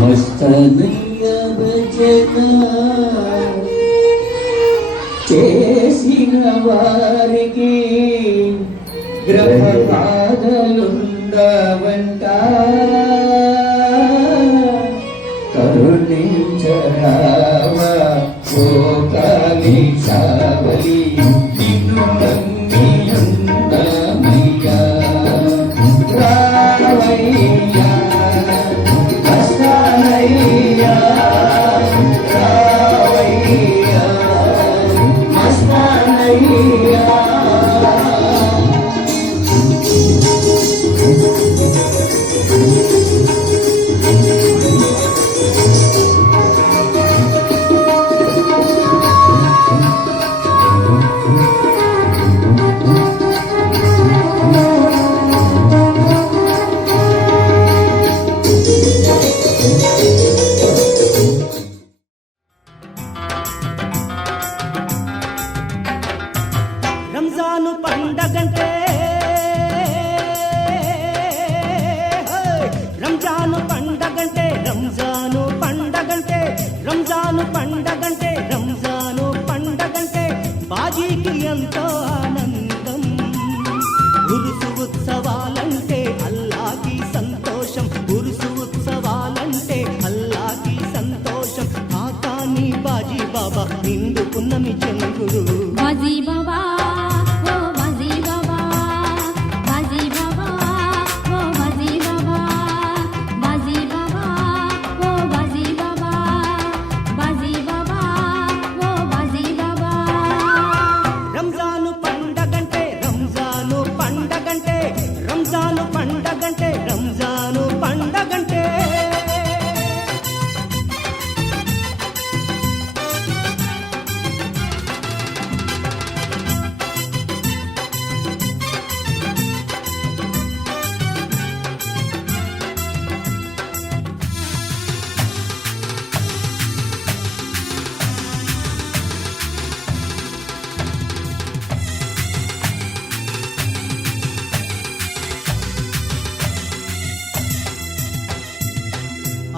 మస్తనయ్య భజన చేసిన వారికి గ్రహ బాధలుండవంట కరుణించరావా ఓ కాళీ చావలి నిన్ను నమ్మియున్నమయ్యా రావయ్యా మస్తానయ్యా రావయ్యా మస్తానయ్యా రంజాను పండగంటే రంజాను పండగంటే రంజాను పండగంటే రంజాను పండగంటే రంజాను పండగంటే బాజీకి ఎంతో ఆనందం ఉరుసు ఉత్సవాలంటే అల్లాకి సంతోషం ఉరుసు ఉత్సవాలంటే అల్లాకి సంతోషం కాకాని బాజీ బాబా నిండు పున్నమి చంద్రుడు బాజీ బాబా ఓ బాజీ బాబా బాజీ బాబా ఓ బాజీ బాబా బాజీ బాబా ఓ బాజీ బాబా బాజీ బాబా ఓ బాజీ బాబా రంజాను పండగంటే రంజాను పండగంటే రంజాను పండగంటే రంజాను పండగంటే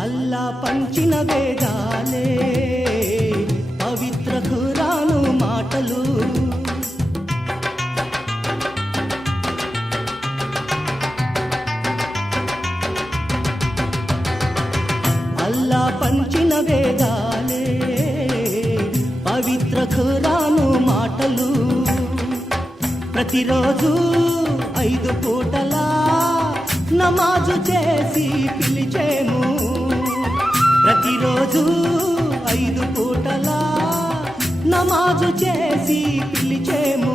అల్లా పంచిన వేదాలే పవిత్ర ఖురాను మాటలు అల్లా పంచిన వేదాలే పవిత్ర ఖురాను మాటలు ప్రతిరోజు 5 పూటలా నమాజు చేసి పిలిచేము ప్రతిరోజు 5 పూటలా నమాజు చేసి పిలిచేము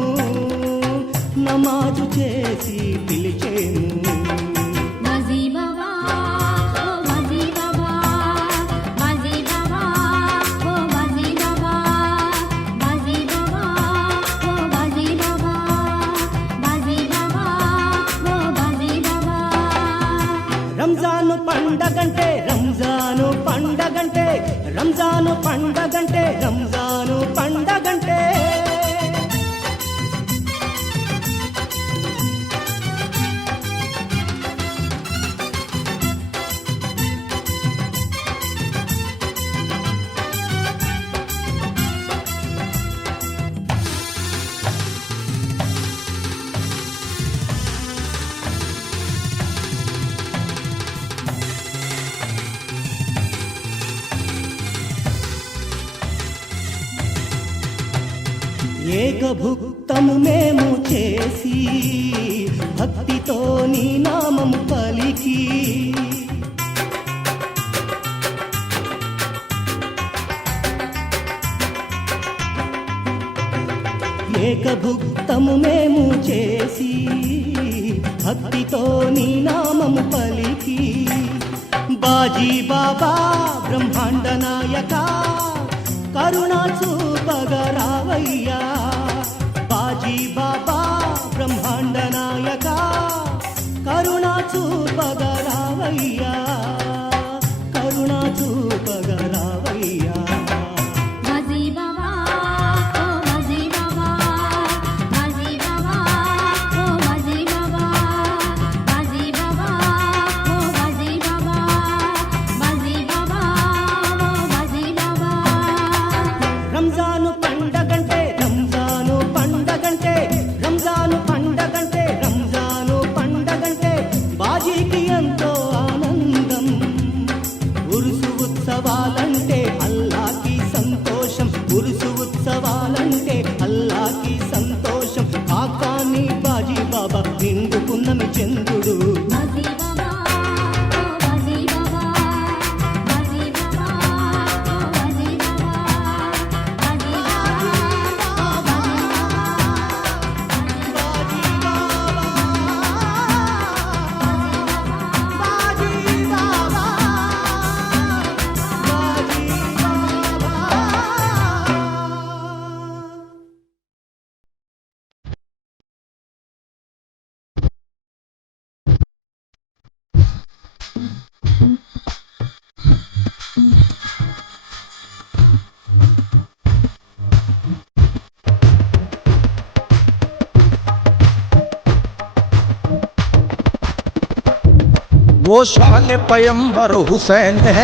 నమాజు చేసి పిలిచేము బాజీ బాబా ఓ బాజీ బాబా బాజీ బాబా ఓ బాజీ బాబా బాజీ బాబా ఓ బాజీ బాబా బాజీ బాబా ఓ బాజీ బాబా రంజాను పండగంటే రంజాను పండగంటే రంజాను పండగంటే రంజాను పండగంటే ఏకభుక్తము మేము చేసి భక్తితో నీ నామము పలికి ఏకభుక్తము మేము చేసి భక్తితో నీ నామము పలికి బాజీ బాబా బ్రహ్మాండ నాయక కరుణా చూపగరావయ్యా బాజీ బాబా బ్రహ్మాండ నాయక కరుణా చూపగరావయ్యా కరుణా చూపగరావయ్యా బాజీ బాబా ఓ బాజీ బాబా బాజీ బాబా ఓ బాజీ బాబా బాజీ బాబా ఓ బాజీ బాబా బాజీ బాబా నిండు పున్నమి చంద్రుడు మజీ బాబా ఓ మజీ బాబా మజీ బాబా ఓ మజీ బాబా మజీ బాబా ఓ वो शान पैगंबर हुसैन है,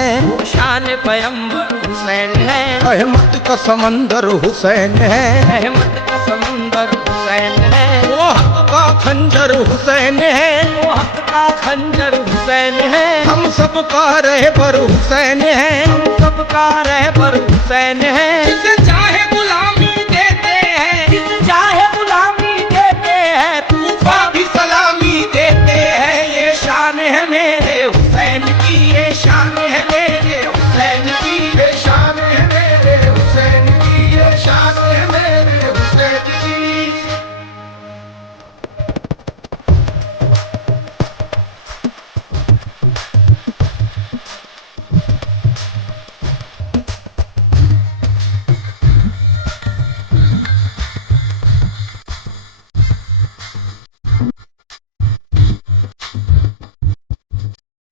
शान पैगंबर हुसैन है, रहमत का समंदर हुसैन है, रहमत का समुंदर हुसैन है, वो हक का खंजर हुसैन है, वो हक का खंजर हुसैन है, हम सबका रहबर हुसैन है, हम सबका रहबर हुसैन है, जिसे चाहे गुलामी देते हैं, जिसे चाहे गुलामी देते हैं, तूफा भी सलामी देते हैं। ये शान है मेरे हुसैन की, ये शान है मेरे हुसैन की, ये शान है मेरे हुसैन की, ये शान है मेरे हुसैन की।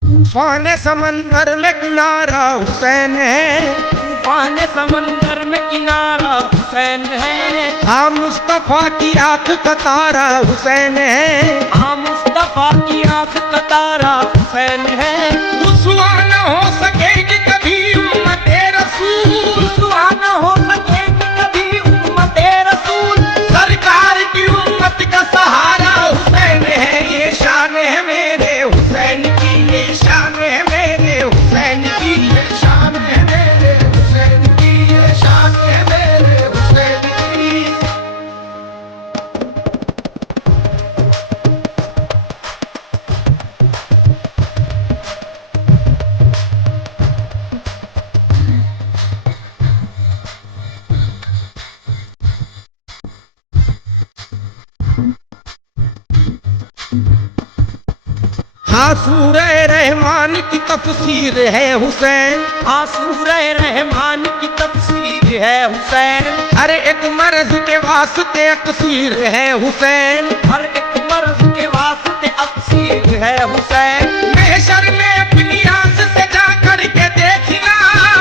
तूफान समंदर में किनारा हुसैन है, तूफान समंदर में किनारा हुसैन है, हाँ मुस्तफा की आंख का तारा हुसैन है, हाँ मुस्तफा की आंख का तारा हुसैन है, रुसवा न हो सकेगी कभी उम्मते रसूल, रुसवा न हो सकेगी कभी उम्मते रसूल, सरकार की उम्मत का सहारा हुसैन है। ये शान है मेरे हुसैन की, ये शान है मेरे हुसैन की, ये शान है मेरे हुसैन की, ये शान है मेरे हुसैन की। हाँ सूरह रहमान की तफसीर है हुसैन, हाँ सूरह रहमान की तफसीर है हुसैन, हर एक मर्ज के वास्ते अक्सीर है हुसैन, हर एक मर्ज के वास्ते अक्सीर है हुसैन, महशर में अपनी आंख से जा कर के देखना,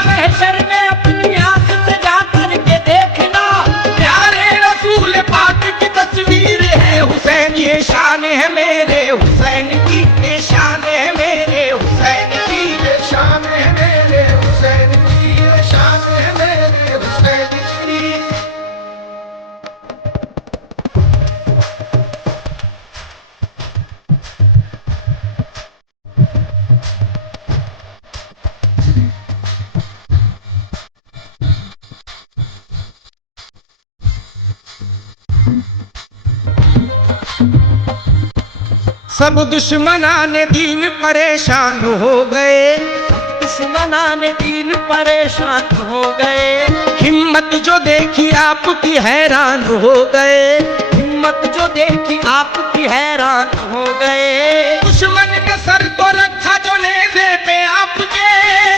महशर में अपनी आंख से जा कर के देखना, प्यारे रसूल पाक की तस्वीर है हुसैन। ये शान है मेरे हुसैन की, ये शान है मेरे हुसैन की, ये शान है मेरे हुसैन की, ये शान है मेरे हुसैन की। सब दुश्मनाने दीन परेशान हो गए, दुश्मनाने दीन परेशान हो गए, हिम्मत जो देखी आपकी हैरान हो गए, हिम्मत जो देखी आपकी हैरान हो गए, दुश्मन ने सर को रखा जो नेज़े पे आपके,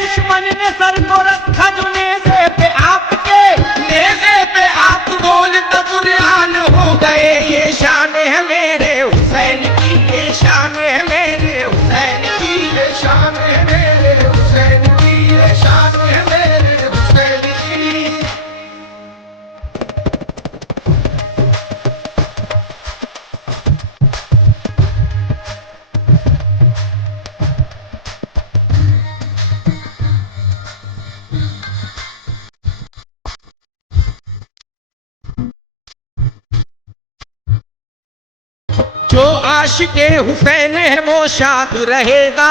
दुश्मन ने सर को रखा जो नेज़े पे आपके, नेज़े पे आप बोलते कुरान हो गए। ये शान है मेरे हुसैन की, ये शान है मेरे हुसैन की, ये शान है मेरे हुसैन की, ये शान है मेरे हुसैन की। जो आशिके हुसैन है वो शाद रहेगा,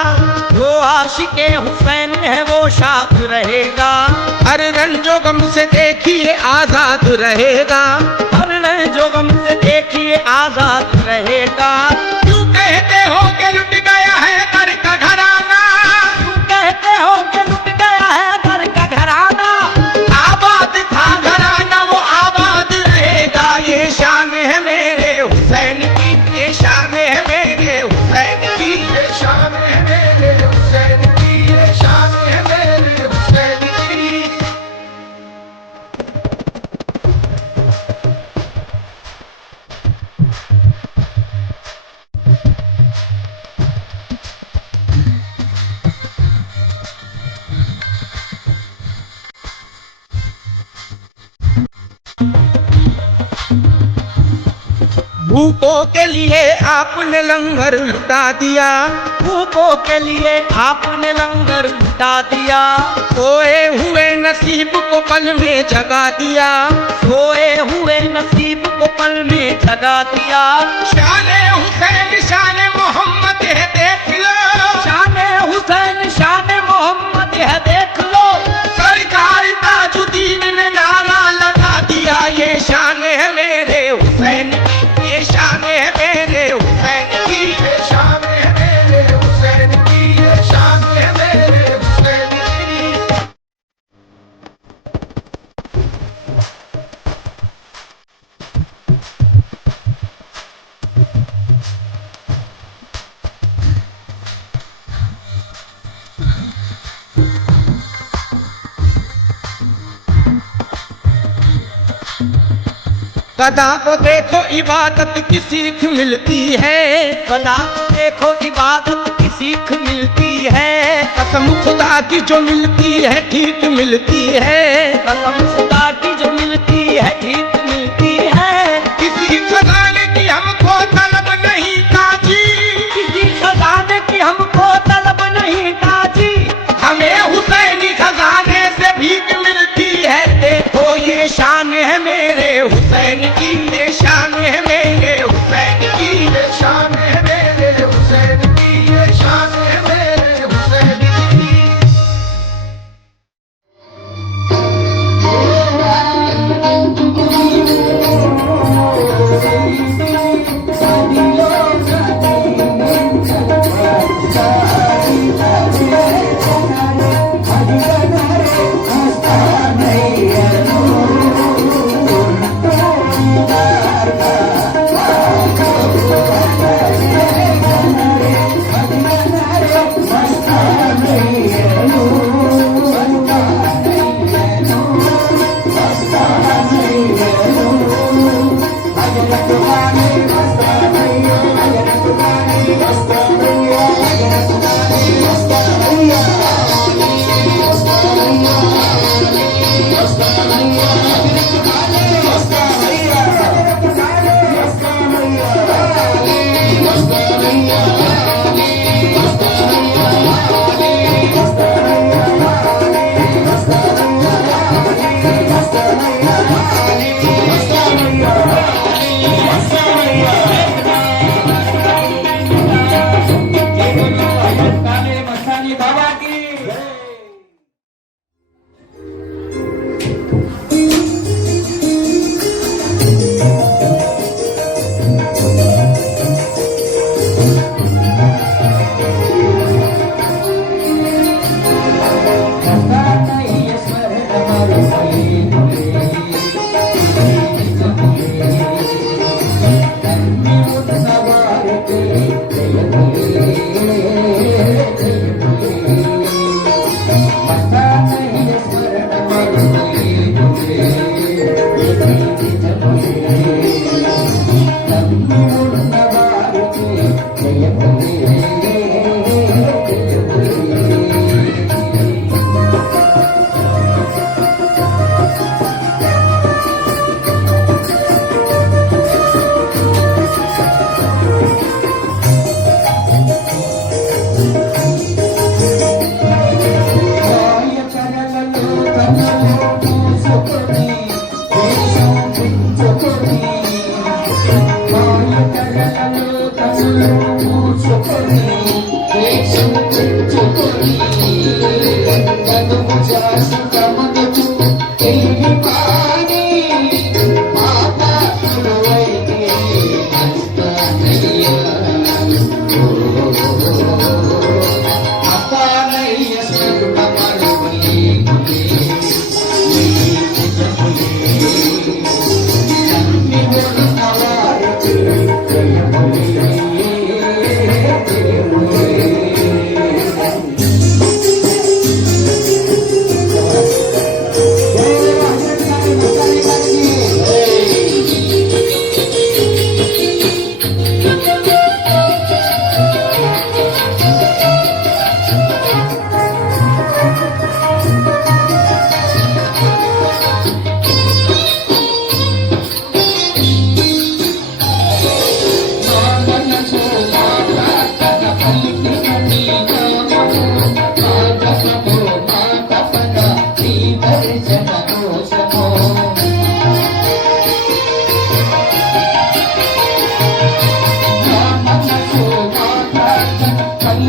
जो आशिके हुसैन है वो शाद रहेगा, हर रंजो गम से देखिए आजाद रहेगा, हर जो गम से देखिए आजाद रहेगा, कहते हो कि लुट गया है घर का घराना, यूं कहते हो कि लुट गया है घर का घराना, आबाद था घराना वो आबाद रहेगा, ये शान है मेरे हुसैन की, ये शान है मेरे हुसैन की, ये शान है मेरे हुसैन की, ये शान है मेरे हुसैन की। भूखों के लिए आपने लंगर लुटा दिया, भूखों के लिए आपने लंगर लुटा दिया, सोए हुए नसीब को पल में जगा दिया, सोए हुए नसीब को पल में जगा दिया। शान हुसैन शान मोहम्मद है देख लो, शान हुसैन शान मोहम्मद है देख लो, सरकार ताजुद्दीन ने नारा लगा दिया, ये शान है मेरे हुसैन की, ये शान है मेरे हुसैन की, ये शान है मेरे हुसैन की, ये शान है मेरे हुसैन की। कदा को देखो इबादत की सीख मिलती है, बना देखो इबादत की सीख मिलती है, कसम खुदा की जो मिलती है ठीक मिलती है, कसम खुदा की जो मिलती है ठीक मिलती है। किसी खजाने की हमको तलब नहीं ताजी, किसी खजाने की हमको तलब नहीं ताजी, हमें हुसैनी खजाने से भीख मिलती है, देखो ये शान है मेरे हुसैन की, ये शान है मेरे हुसैन की, ये शान है मेरे हुसैन की, ये शान है मेरे हुसैन की।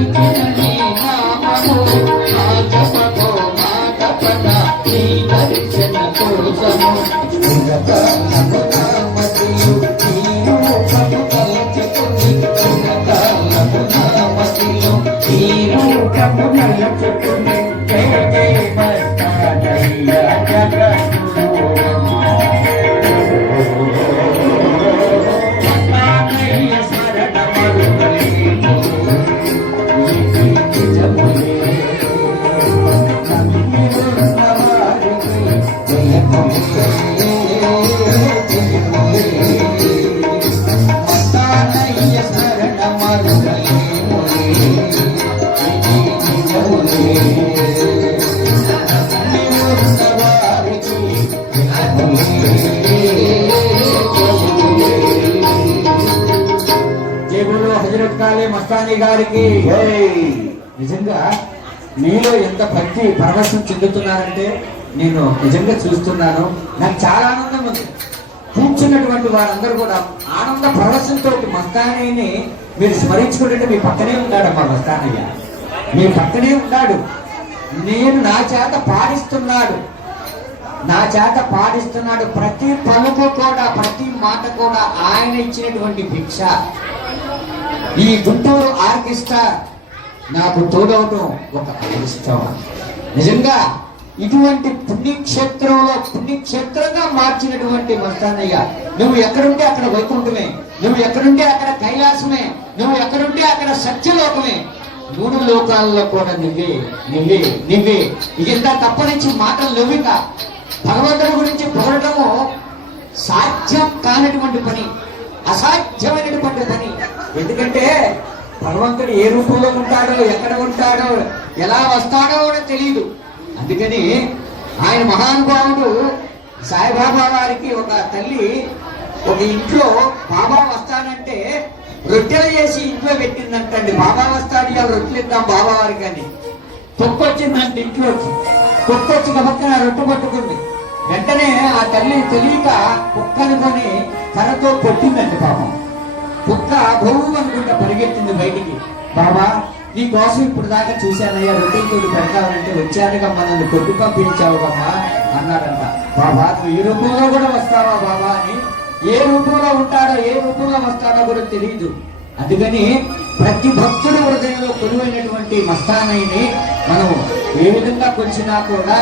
పలికిన నీ నామము నా జపతో నా తపన నీ దర్శన కోసము చిరకాలపు నామతియు నీ రూపము తలచుకుని చిరకాలపు నామతియు నీ రూపము తలచుకుని జయ జయ మస్తానయ్య జగద్గురు మస్తానీ గారికి నిజంగా మీలో ఎంత భక్తి పరవశం చెందుతున్నారంటే నేను నిజంగా చూస్తున్నాను. నాకు చాలా ఆనందం ఉంది. కూర్చున్నటువంటి వారందరూ కూడా ఆనంద పరవశంతో మస్తానీని మీరు స్మరించుకుంటే మీ పక్కనే ఉన్నాడమ్మా మస్తానయ్య, మీ పక్కనే ఉన్నాడు. నేను నా చేత పాడిస్తున్నాడు. ప్రతి పలుకు కూడా ప్రతి మాట కూడా ఆయన ఇచ్చినటువంటి భిక్ష. ఈ గుంటూరు ఆర్కెస్ట్రా నాకు తోడవడం ఒక అదృష్టం. నిజంగా ఇటువంటి పుణ్యక్షేత్రంగా మార్చినటువంటి మస్తానయ్య, నువ్వు ఎక్కడుంటే అక్కడ వైకుంఠమే, నువ్వు ఎక్కడుంటే అక్కడ కైలాసమే, నువ్వు ఎక్కడుంటే అక్కడ సత్యలోకమే. 3 లోకాల్లో కూడా నువ్వే. ఇంత తప్పనించి మాటలు నువ్విక భగవంతుడి గురించి పొగడటము సాధ్యం కానటువంటి పని, అసాధ్యమైనటువంటి పని. ఎందుకంటే భగవంతుడు ఏ రూపంలో ఉంటాడో, ఎక్కడ ఉంటాడో, ఎలా వస్తాడో కూడా తెలియదు. అందుకని ఆయన మహానుభావుడు సాయిబాబా వారికి ఒక తల్లి ఒక ఇంట్లో బాబా వస్తానంటే రొట్టెలు చేసి ఇంట్లో పెట్టిందంటండి. బాబా వస్తాడు, ఇలా రొట్టెలు ఇద్దాం బాబా వారికి అని. తొక్కొచ్చిందంటే ఇంట్లోకి, తొక్కొచ్చి పక్కన రొట్టె పట్టుకుంది. వెంటనే ఆ తల్లి తెలియక కుక్క అనుకొని కర్రతో కొట్టిందండి. పాపం కుక్క బహు అనుకుంటా పరిగెత్తింది బయటికి. బాబా నీ కోసం ఇప్పుడు దాకా చూశానయ్యా, రొట్టెలు పెడతావంటే వచ్చానుగమ్మా, నన్ను కొట్టు పంపించావుగమ్మా అన్నాడంట. బాబా నువ్వు ఈ రూపంలో కూడా వస్తావా బాబా అని. ఏ రూపంలో ఉంటాడో, ఏ రూపంలో వస్తాడో కూడా తెలియదు. అందుకని ప్రతి భక్తుడి హృదయంలో కొలువైనటువంటి మస్తానయ్యని మనం ఏ విధంగా కొలిచినా కూడా,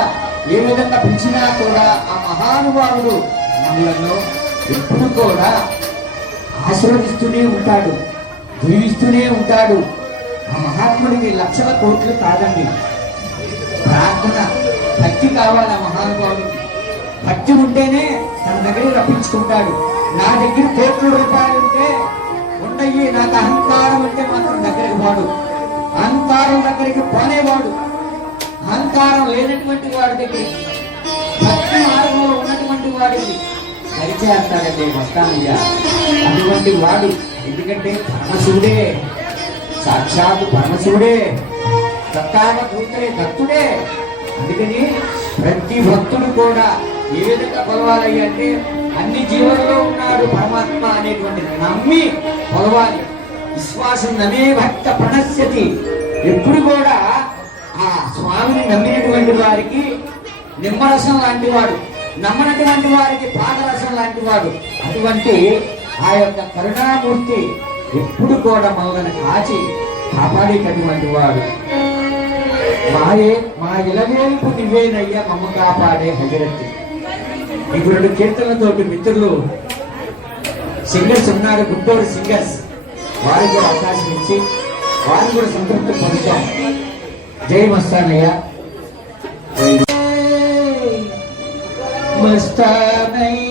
ఏ విధంగా పిలిచినా కూడా ఆ మహానుభావుడు మనలను ఎప్పుడు కూడా ఆశీర్వదిస్తూనే ఉంటాడు, జీవిస్తూనే ఉంటాడు. ఆ మహాత్ముడికి లక్షల కోట్లు కాదండి, ప్రార్థన భక్తి కావాలి. ఆ మహానుభావుడికి భక్తి ఉంటేనే తన దగ్గరికి రప్పించుకుంటాడు. నా దగ్గర కోట్ల రూపాయలు ఉంటే ఉండయి, నాకు అహంకారం ఉంటే మాత్రం దగ్గరికి పోడు, అహంకారం దగ్గరికి పోనేవాడు. అహంకారం లేనటువంటి వాడి దగ్గర, భక్తి మార్గంలో ఉన్నటువంటి వాడికి పరిచయాస్తాడండి మస్తానయ్య. అటువంటి వాడు ఎందుకంటే పరమశివుడే, సాక్షాత్ పరమశివుడే, దత్తావధూతుడే, దత్తుడే. అందుకని ప్రతి భక్తుడు కూడా ఏ విధంగా కొలవాలి అంటే అన్ని జీవులలో ఉన్నాడు పరమాత్మ అనేటువంటి నమ్మి కొలవాలి. విశ్వాసం నమే భక్త ప్రణశ్యతి. ఎప్పుడు కూడా ఆ స్వామిని నమ్మినటువంటి వారికి నిమ్మరసం లాంటి వాడు, నమ్మనటువంటి వారికి పాదరసం లాంటి వాడు. అటువంటి ఆ యొక్క కరుణామూర్తి ఎప్పుడు కూడా మనల్ని కాపాడేటటువంటి వాడు. మా ఇలవేల్పు నువ్వేనయ్యా మమ్మ కాపాడే హజరత్. ఈ 2 కీర్తనలతోటి మిత్రులు సింగర్స్ ఉన్నారు, గుంటూరు సింగర్స్, వారికి కూడా అవకాశం ఇచ్చి వారిని కూడా సంతృప్తి పొందుతాం. జై మస్తానయ్య. మస్తానయ్య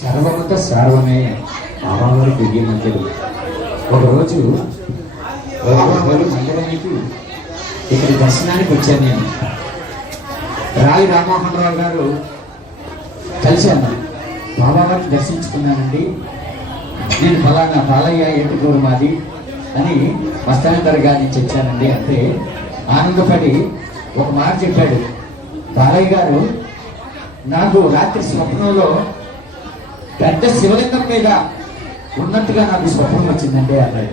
సర్వమంత సార్వమే బాబావారి దివ్య మధ్యలు. ఒకరోజు బాబావారు మందిరానికి ఇక్కడ దర్శనానికి వచ్చాను నేను. రాయి రామ్మోహన్ రావు గారు కలిశాను. బాబావారిని దర్శించుకున్నానండి, నేను ఫలానా బాలయ్య ఏటుకూరు మాది అని మస్తాన్ దర్గా నుంచి వచ్చానండి అంటే ఆనందపడి ఒక మాట చెప్పాడు. బాలయ్య గారు, నాకు రాత్రి స్వప్నంలో పెద్ద శివలింగం మీద ఉన్నట్టుగా నాకు స్వప్నం వచ్చిందండి అన్నాడు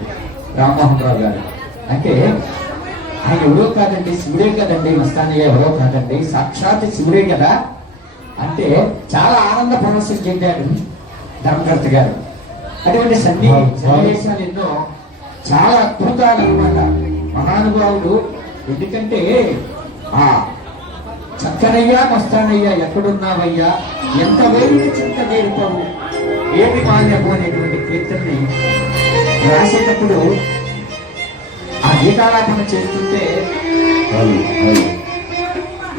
రామ్మోహన్ రావు గారు. అంటే ఆయన ఎవరో కాదండి, శివుడే కదండి, మస్తానయ్య ఎవరో కాదండి, సాక్షాత్ శివుడే కదా అంటే చాలా ఆనంద పరవశం చెందాడు ధర్మకర్త గారు. అటువంటి సన్నివేశాలు ఎన్నో చాలా అద్భుతాలు అన్నమాట మహానుభావుడు. ఎందుకంటే ఆ చక్కనయ్యా మస్తానయ్యా ఎక్కడున్నావయ్యా, ఎంత వేరు చింత నేర్పవు ఏమి మాన్యము అనేటువంటి కీర్తనని రాసేటప్పుడు ఆ గీతాలాపన చేస్తుంటే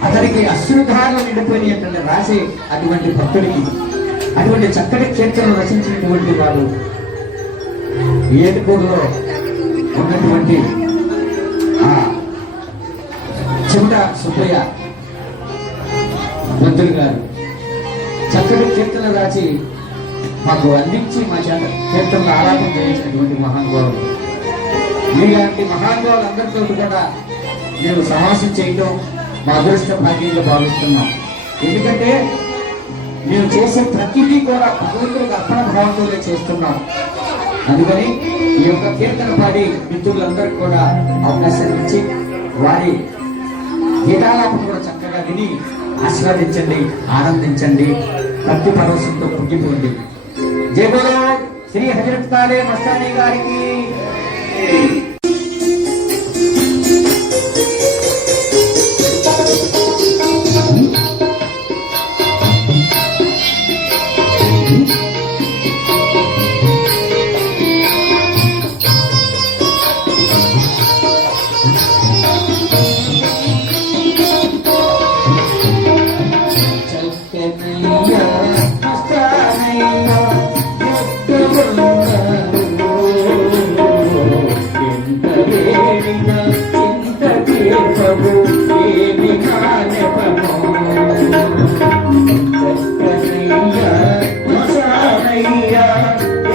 అతనికి అశ్రుధారలు నిండిపోయినటువంటి రాసే అటువంటి భక్తుడికి అటువంటి చక్కటి కీర్తనలు రచించినటువంటి వాడు ఏటుకూరులో ఉన్నటువంటి ఆ చివట సుబ్బయ్య మంత్రులు గారు చక్కటి కీర్తన రాసి మాకు అందించి మా చేత కీర్తనలు ఆరాధన చేయించినటువంటి మహానుభావులు. మీలాంటి మహానుభావులు అందరితో కూడా మేము సమాసం చేయటం మా అదృష్ట భాగ్యంగా భావిస్తున్నాం. ఎందుకంటే మేము చేసే ప్రతిదీ కూడా భగవంతుడికి అర్పణ భావంతోనే చేస్తున్నాం. అందుకని ఈ యొక్క కీర్తన పాడి మిత్రులందరికీ కూడా అవకాశం ఇచ్చి వారి గీతాలాపన కూడా చక్కగా విని ఆశీర్వదించండి, ఆనందించండి, భక్తి పరవశంతో పుట్టిపోండి. జై బోలో శ్రీ హజరత్ కాలే మస్తానీ గారికి.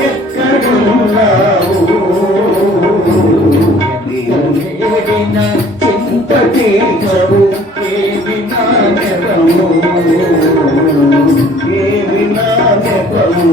ఎక్కడున్నావు ఏడిన చింత తీర్చవు ఏమి నా నెపము ఏమి నా నెపము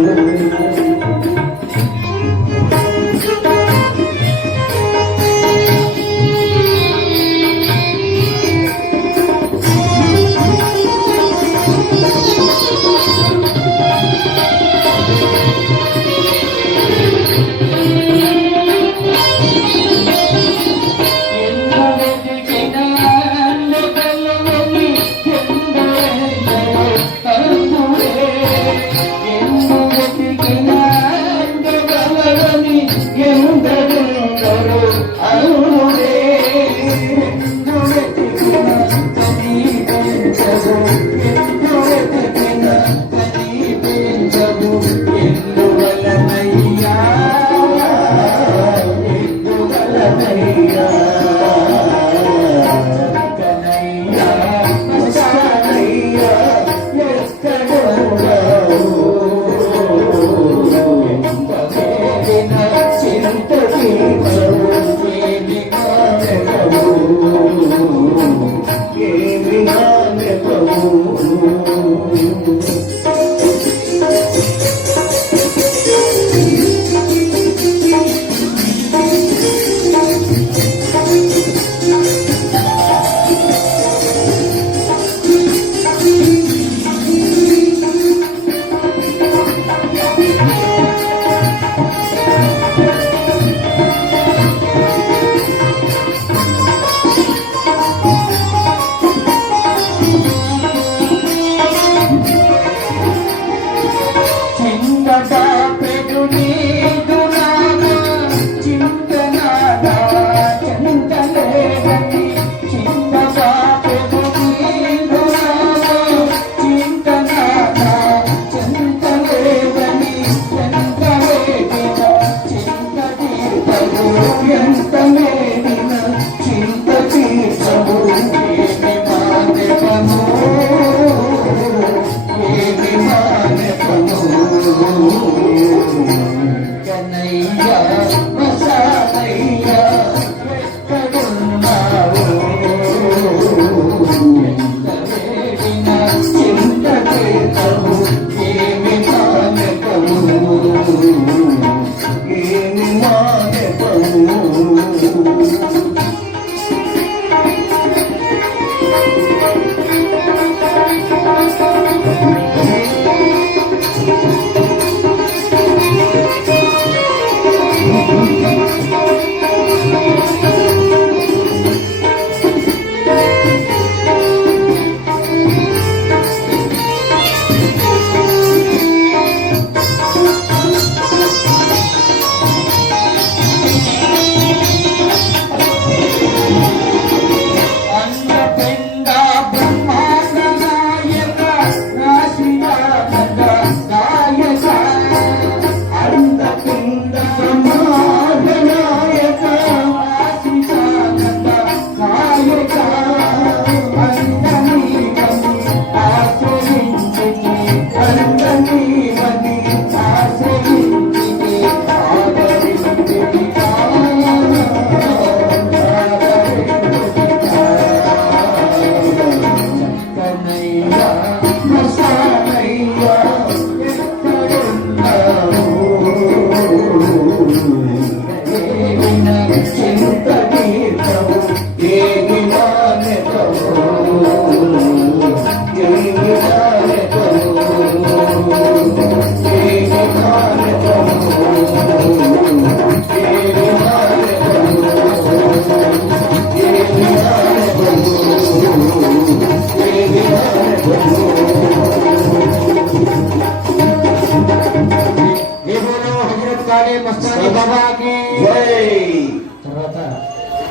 తర్వాత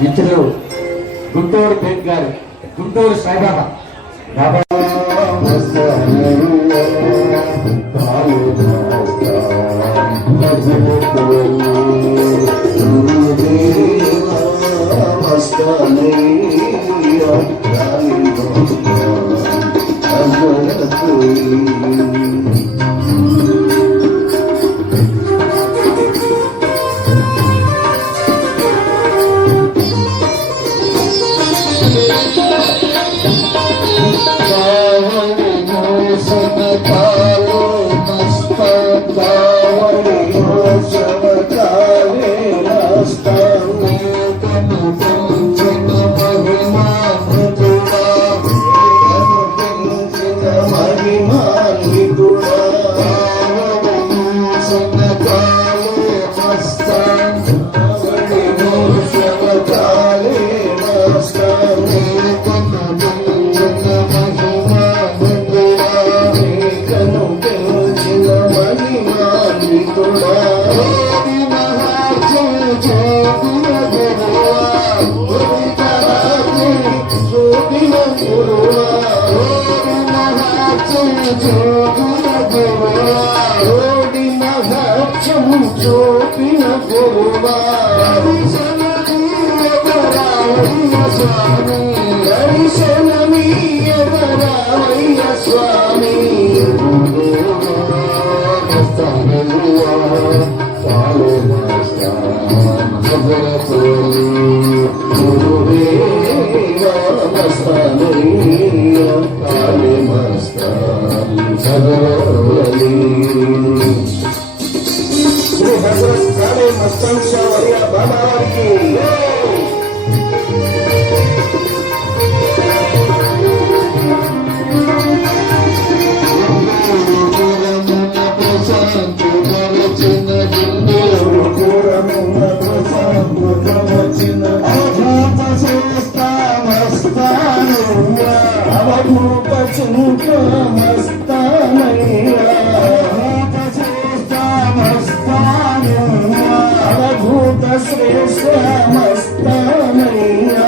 మిత్రులు గుంటూరు పేట్ గారు, గుంటూరు సాయిబాబా బాబా చూపిన గురువా స్వామి దర్శనమీయవరావయ్య స్వామి శ్రీ హజరత్ కాళీ మస్తాన్ షా వలియా బాబా వారికి అవధూత శ్రేష్ఠ మస్తానయ్యా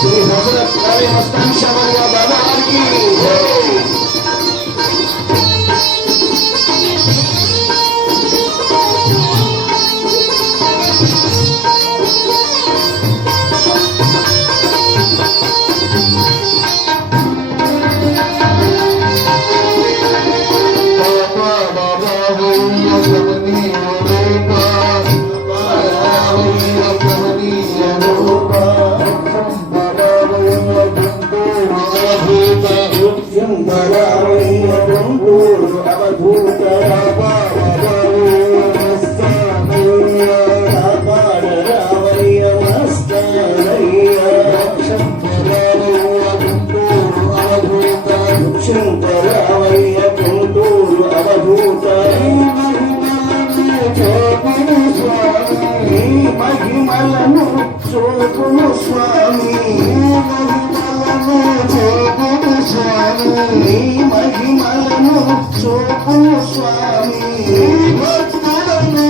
శ్రీ హజరత్ కాళీ మస్తాన్ షా వలియా బాబా వారికి మహిమలను చూపును స్వామి మహిమలను చూపును స్వామి భక్తులను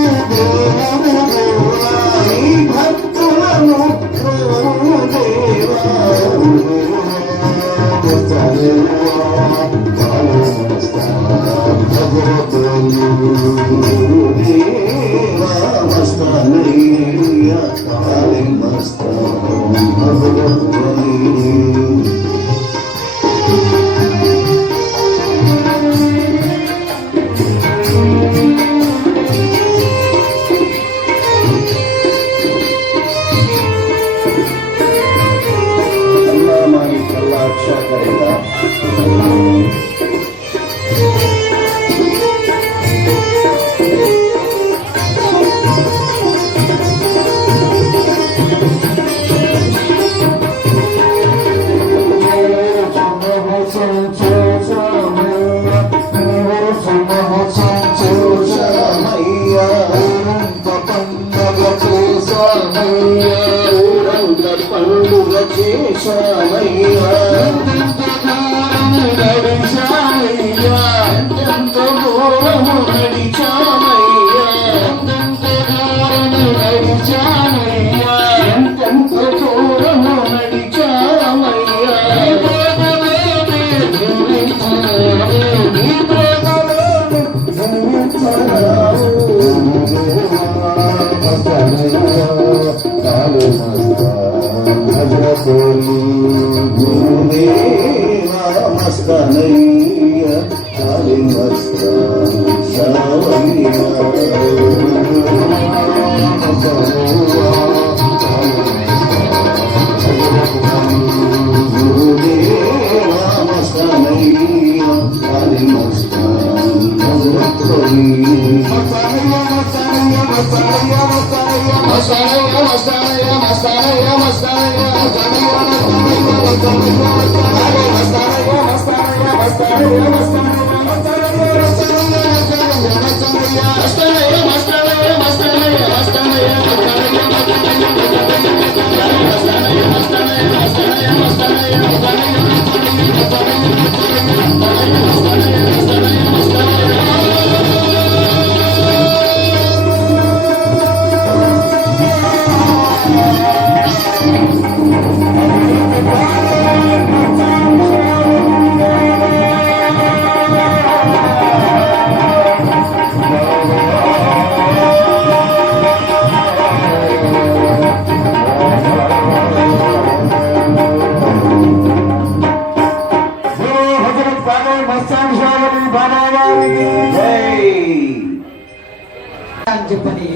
అని చెప్పని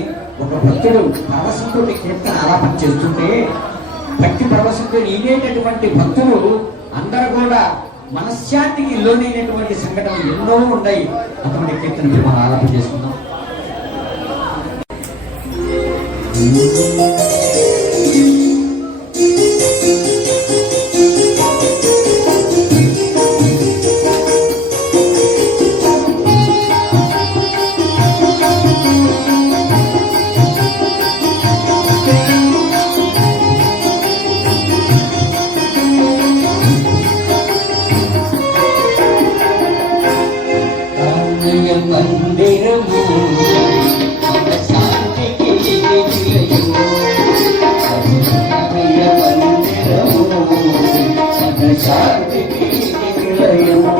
ఒక భక్తుడు పరవశంతో కీర్తన ఆలాపన చేస్తుంటే భక్తి పరవశంతో ఈనేటటువంటి భక్తులు అందరూ కూడా మనశ్శాంతికి లోనైనటువంటి సంఘటనలు ఎన్నో ఉన్నాయి. అటువంటి కీర్తన మనం ఆలాపన చేసుకుందాం. మందిరము శాంతికి మందిరము శాంతికి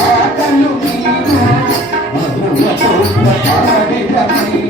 పాటలు నీవు మధురతో పాడెదమయ్యా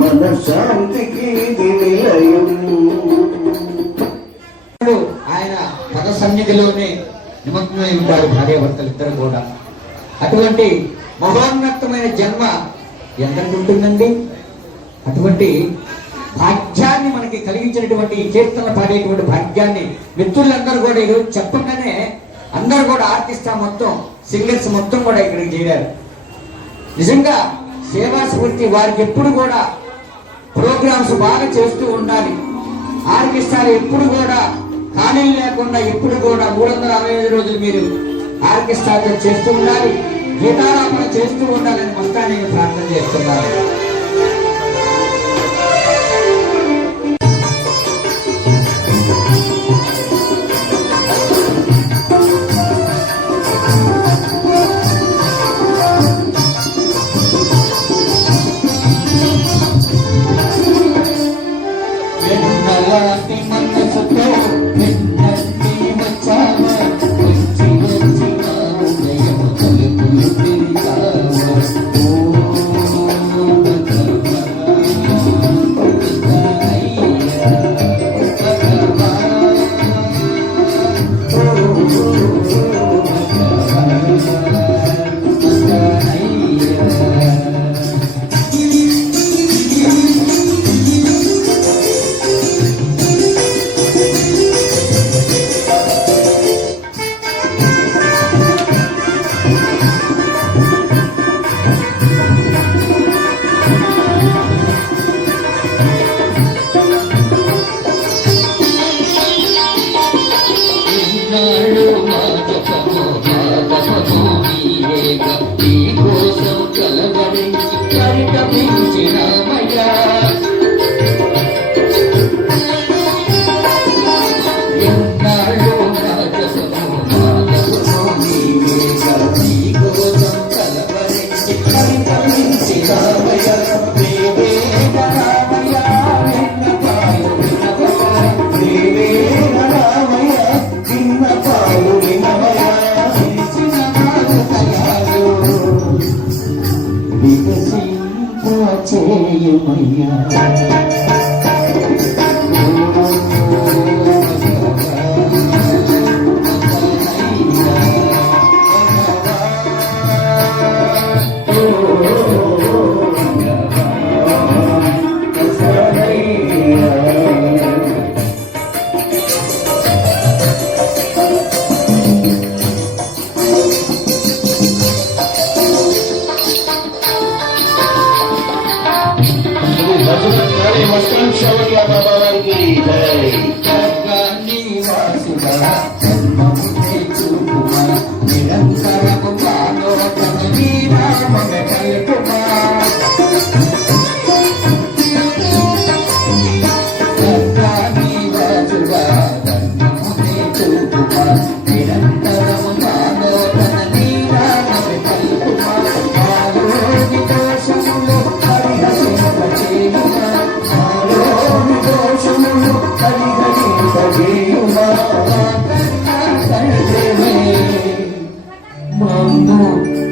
మన శాంతికి నిలయం. ఆయన పద సన్నిధిలోనే నిమగ్నమై ఉంటారు భార్యాభర్తలు ఇద్దరు కూడా. అటువంటి మహోన్నతమైన జన్మ ఎంతకు ఉంటుందండి? అటువంటి భాగ్యాన్ని మనకి కలిగించినటువంటి ఈ కీర్తన పాడేటువంటి భాగ్యాన్ని మిత్రులందరూ కూడా ఈరోజు చెప్పగానే అందరూ కూడా ఆర్టిస్టా మొత్తం సింగర్స్ మొత్తం కూడా ఇక్కడికి చేరారు. నిజంగా సేవా స్ఫూర్తి వారికి ఎప్పుడు కూడా ప్రోగ్రామ్స్ బాగా చేస్తూ ఉండాలి. ఆర్కెస్ట్రాలు ఎప్పుడు కూడా ఖాళీ లేకుండా ఎప్పుడు కూడా 365 రోజులు మీరు ఆర్కెస్ట్రాతో చేస్తూ ఉండాలి, గీతారాపణ చేస్తూ ఉండాలని మస్తాన్ని ప్రార్థన చేస్తున్నాను. వెన్నలాంటి మనసుతో వెన్నట్టి వచ్చావా, వచ్చి వచ్చి నా హృదయం తలుపులు తెరిచావా.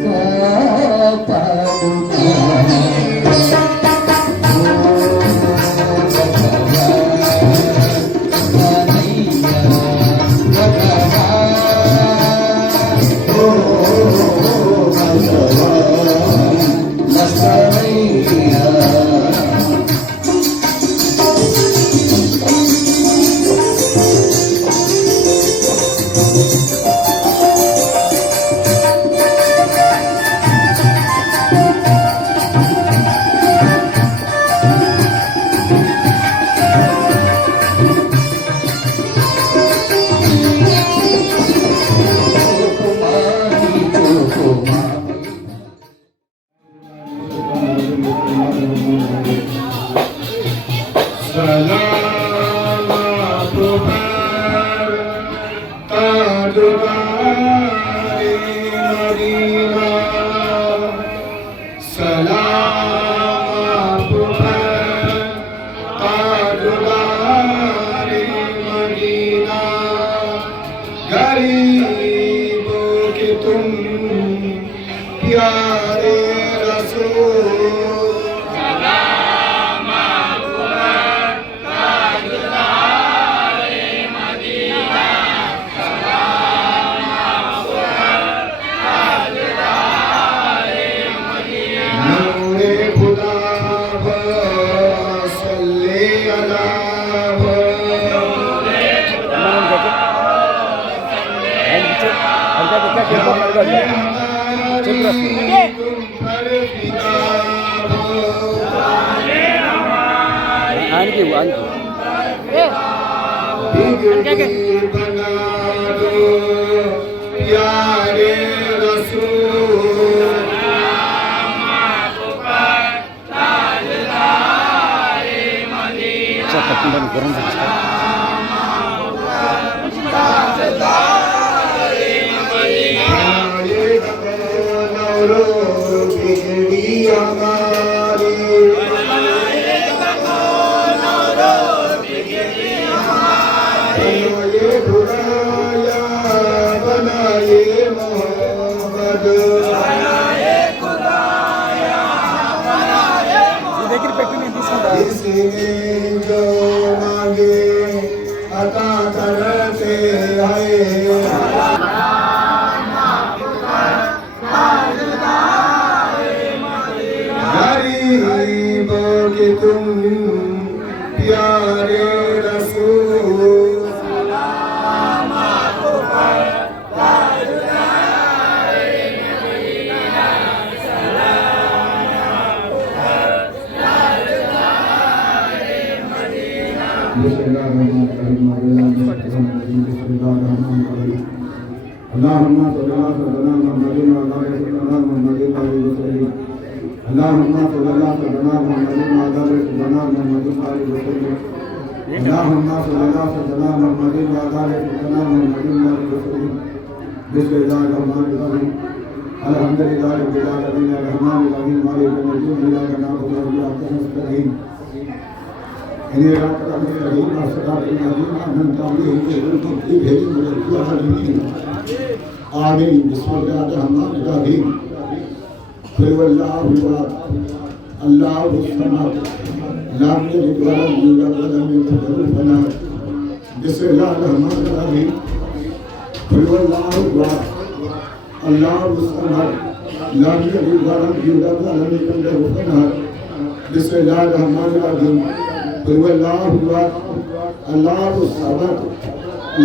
కాపాడు प्यारे रसूल नूरे खुदा सल्ले अला बना दो प्यारे रसूल जो मांगे अता करते आए गरीबों के तुम प्यारे रसूल आमीन बिस्मिल्लाहिर्रहमानिर्रहीम कुल हुवल्लाहु अहद अल्लाहु समद लम यलिद वलम यूलद वलम यकुल लहु कुफुवन अहद बिस्मिल्लाहिर्रहमानिर्रहीम कुल हुवल्लाहु अहद अल्लाहु समद लम यलिद वलम यूलद वलम यकुल लहु कुफुवन अहद बिस्मिल्लाहिर्रहमानिर्रहीम कुल हुवल्लाहु अहद अल्लाहु समद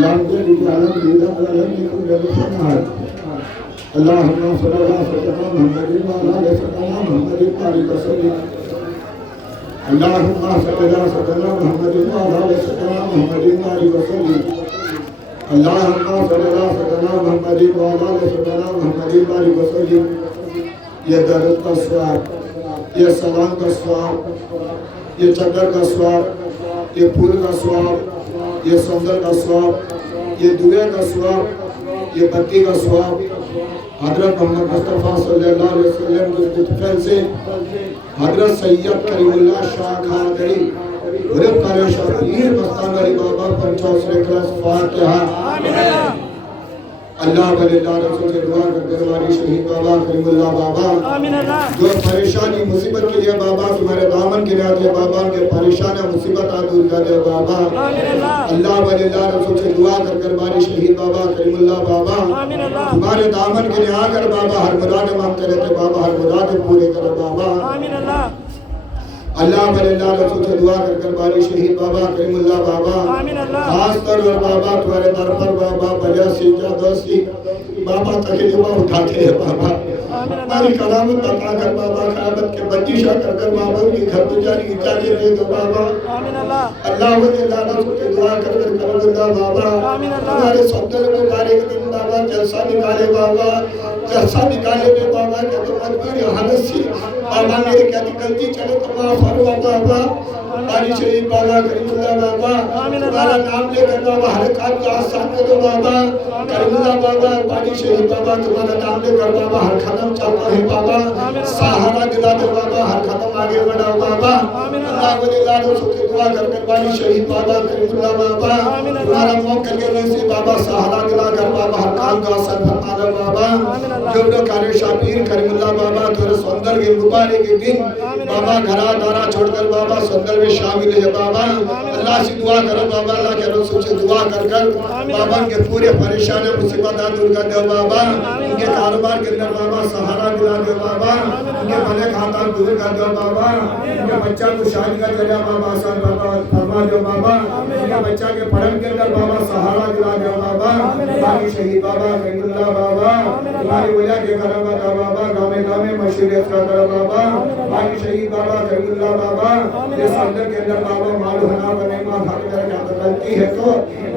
लम यलिद वलम यूलद वलम यकुल लहु कुफुवन अहद अल्लाहुम्मा सल्ली अला सय्यिदना मुहम्मदिन व अला आलि सय्यिदना मुहम्मदिन बारिक वसल्लिम अल्लाहुम्मा सल्ली अला सय्यिदना मुहम्मदिन व अला आलि सय्यिदना मुहम्मदिन बारिक वसल्लिम अल्लाहुम्मा सल्ली अला सय्यिदना मुहम्मदिन व अला आलि सय्यिदना मुहम्मदिन बारिक वसल्लिम ये दरूद का सवाब, ये सलाम का सवाब, ये चद्दर का सवाब, ये फूल का सवाब, ये संदल का सवाब, ये दुए का सवाब, ये बत्ती का सवाब हजरत मोहम्मद मुस्तफ़ा सल्लल्लाहु अलैहि वसल्लम के फैल से हजरत सैयद करीमुल्लाह शाह खानगरी गुरब काले शाह पीर मस्तान अली बाबा 50 क्लास फातिहा अल्लाह वलिल्लाह रसूल से दुआ करते हमारी शहीद बाबा करीमुल्लाह बाबा जो परेशानी मुसीबत के लिए बाबा तुम्हारे दामन के लिए बाबा के परेशान मुसीबत दूर कर दे बाबा अल्लाह वलिल्लाह रसूल से दुआ कर हमारी शहीद बाबा करीमुल्लाह बाबा तुम्हारे दामन के लिए आकर बाबा हर मुराद मांगते रहते बाबा हर मुराद पूरे करो बाबा अल्लाह वलिल्लाह रसूल से दुआ कर हमारी शहीद बाबा करीमुल्लाह बाबा खास तौर पर बाबा तुम्हारे दर पर बाबा बलिया सीजा दोस्ती बाबा तकलीफ उठाते हैं बाबा हमारी कलामत बता कर बाबा क़यामत के बंदिशा कर बाबा की घर गुजारी इजाजत दे दो बाबा अल्लाह वलिल्लाह रसूल से दुआ कर करीमुल्लाह बाबा तुम्हारे सौदल मुबारक दिन बाबा जलसा निकाले बाबा जलसा निकाले में बाबा के तो मजबूरी हालत से बाबा मेरे क्या गलती चले तो माफ फरमा बाबा बानी शहीद बाबा करीमुल्लाह बाबा तुम्हारा नाम लेकर बाबा हर काम का आसान कर दो बाबा करीमुल्लाह बाबा बानी शहीद बाबा तुम्हारा नाम लेकर बाबा हर कदम चलता है बाबा सहारा दिला दो बाबा हर कदम आगे बढ़ाओ बाबा अल्लाह वली लालो सुखी दुआ कर बानी शहीद बाबा करीमुल्लाह बाबा तुम्हारा मौका के वजह से बाबा सहारा दिला कर बाबा हर काम का आसान फरमा दो बाबा जो लोग कार्य शाबीर करीमुल्लाह बाबा तेरे सौंदर्य के मुबारक के दिन बाबा घरा दारा छोड़कर बाबा सौंदर्य में शामिल है बाबा अल्लाह से दुआ करो बाबा अल्लाह के रसूल से दुआ कर बाबा के पूरे परेशानी मुसीबत दूर कर दो बाबा उनके कारोबार के अंदर बाबा सहारा दिला दो बाबा उनके भले खाता दूर कर दो बाबा उनके बच्चा को शादी का जरिया बाबा आसान बाबा फरमा दो बाबा उनके बच्चा के पढ़न के अंदर बाबा सहारा दिला दो बाबा बाकी शहीद बाबा करीमुल्लाह बाबा तुम्हारी वजह के करम का बाबा गामे गामे मशहूरियत का करो बाबा बाकी शहीद बाबा करीमुल्लाह बाबा ये सौंदर्य के अंदर बाबा मालूम ना बने मां भाग मेरा गलती है तो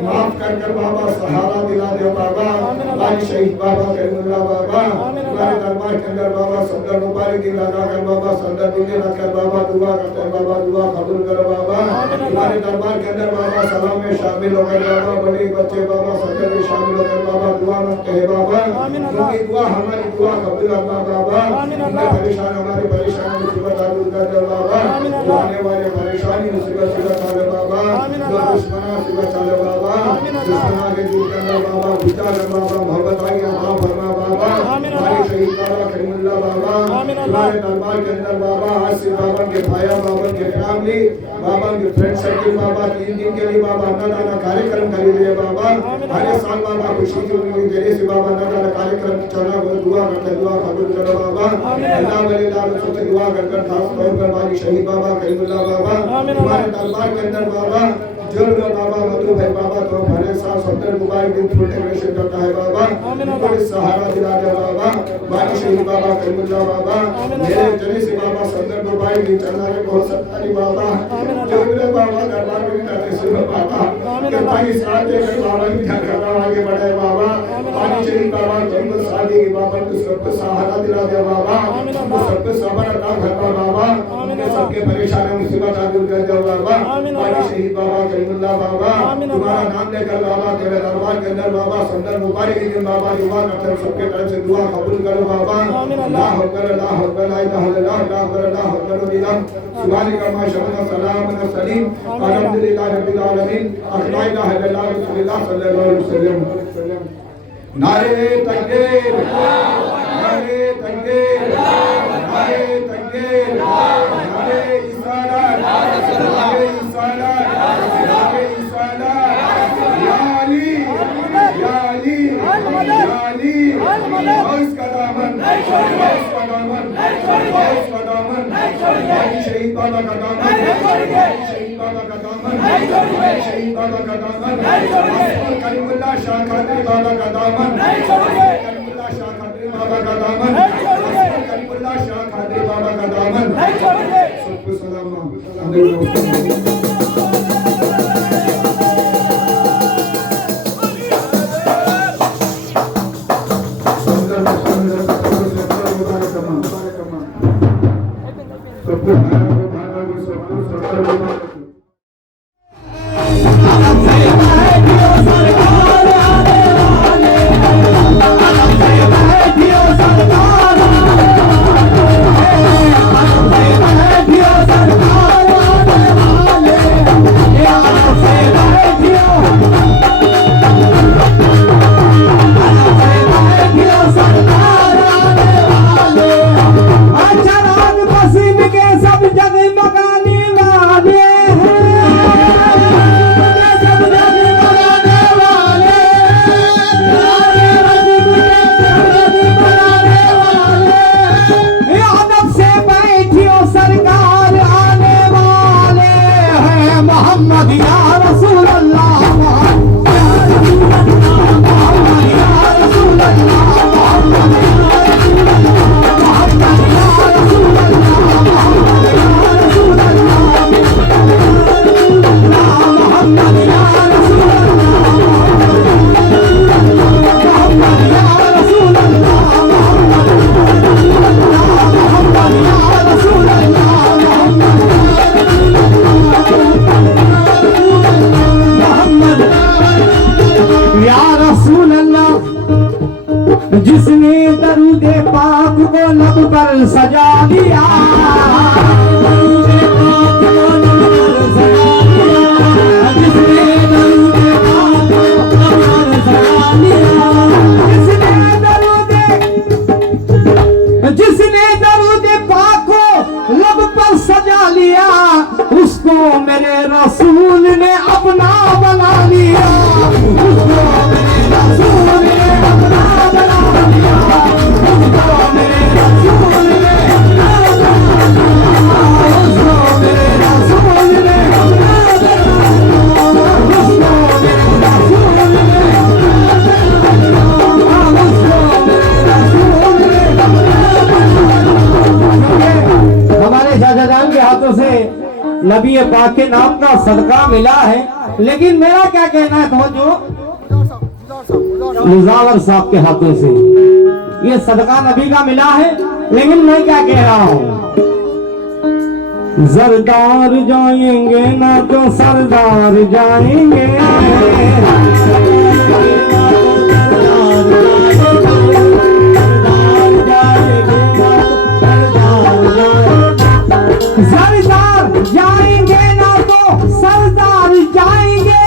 माफ कर बाबा सहारा दिला दो बाबा बाकी शहीद बाबा करीमुल्लाह बाबा तुम्हारे दरबार के अंदर बाबा सौंदर्य मुबारक दिन लगा कर बाबा सौंदर्य दिन रखकर बाबा दुआ करते हैं बाबा दुआ कबूल करो बाबा तुम्हारे दरबार के अंदर बाबा सलाम में शामिल होकर बाबा बड़े बच्चे बाबा सौंदर्य में शामिल होकर बाबा दुआ मांगते हैं बाबा उनकी दुआ हमारी दुआ कबूल करना बाबा उनके परेशान हमारी परेशानी मुसीबत दूर कर दो बाबा आने वाले परेशानी मुसीबत से बचा लो बाबा जो दुश्मना से बचा लो बाबा दुश्मना के दूर करना बाबा बुझा कर बाबा मोहब्बत आई अता फरमा बाबा हमारे शहीद बाबा करीमुल्लाह बाबा तुम्हारे दरबार के अंदर बाबा आज से बाबा के भाया बाबा के फैमिली बाबा के फ्रेंड सर्किल बाबा 3 दिन के लिए बाबा अन्नदान कार्यक्रम कर लिए बाबा हर साल बाबा खुशी की उम्मीद देने से बाबा अन्नदान कार्यक्रम चलना वो दुआ करते दुआ कबूल करो बाबा अल्लाह वली लाल से दुआ कर खास तौर पर हमारी शहीद बाबा करीमुल्लाह बाबा तुम्हारे दरबार के अंदर बाबा जो लोग बाबा मधु भाई बाबा तो हमारे साथ सत्तर मुबारक दिन फुल डेकोरेशन करता है बाबा उनको सहारा दिला दे बाबा बाकी शहीद बाबा करीमुल्लाह बाबा मेरे जने से बाबा सत्तर मुबारक दिन चलना के बहुत सकता नहीं बाबा जो लोग बाबा दरबार में जाते सुनो बाबा के भाई साथ देकर बाबा की ध्यान करना आगे बढ़े बाबा बाकी शहीद बाबा तुमको शादी के बाबा को सबको सहारा दिला दे बाबा उनको सबको सबर अता करना बाबा उनके सबके परेशानी मुसीबत दूर कर दे बाबा बाकी शहीद बाबा करीमुल्लाह बाबा तुम्हारा नाम लेकर बाबा तेरे दरबार के अंदर बाबा सुंदर मुबारक दिन बाबा दुआ करते सबके तरफ से दुआ कबूल करो बाबा अल्लाह अकबर ला इलाहा इल्लल्लाह ला अकबर ला अकबर बिल्लाह सुभानिका मा शबना सलाम व सलीम अल्हम्दुलिल्लाह रब्बिल आलमीन ला इलाहा इल्लल्लाह रसूलुल्लाह सल्लल्लाहु अलैहि वसल्लम नारे तकबीर नारे तकबीर नारे तकबीर नारे इसारत नारे इसारत नारे इसारत या अली या अली या अली उसका दामन उसका दामन उसका दामन शहीद बाबा का दामन शहीद बाबा का दामन शहीद बाबा का दामन करीमुल्लाह शाह खादरी बाबा का दामन करीमुल्लाह शाह खादरी बाबा का दामन करीमुल्लाह शाह खादरी बाबा का दामन सबको सलाम सरकार लब पर सजा लिया, जिसने दरूद पाक को लब पर सजा लिया, उसको मेरे रसूल ने अपना बना लिया, उसको मेरे रसूल ने अपना बना लिया, उसको मेरे रसूल ने अपना बना लिया, उसको मेरे रसूल ने अपना बना लिया, उसको मेरे रसूल ने अपना बना लिया, उसको मेरे रसूल ने हमारे शाहजहां के हाथों से नबी पाक के नाम का सदका मिला है, लेकिन मेरा क्या कहना है, तो जो मुजावर साहब के हाथों से ये सदका नबी का मिला है, लेकिन मैं क्या कह रहा हूँ, जरदार जाएंगे ना तो सरदार जाएंगे, सरदार जाएंगे ना तो सरदार जाएंगे,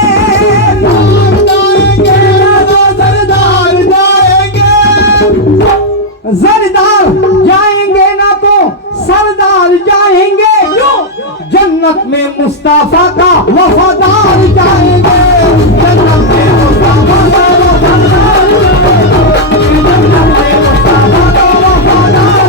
सरदार जाएंगे ना तो सरदार जाएंगे, जन्नत में मुस्तफा का वफादार जाएंगे, जन्नत में मुस्तफा का वफादार जाएंगे, जन्नत में मुस्तफा का वफादार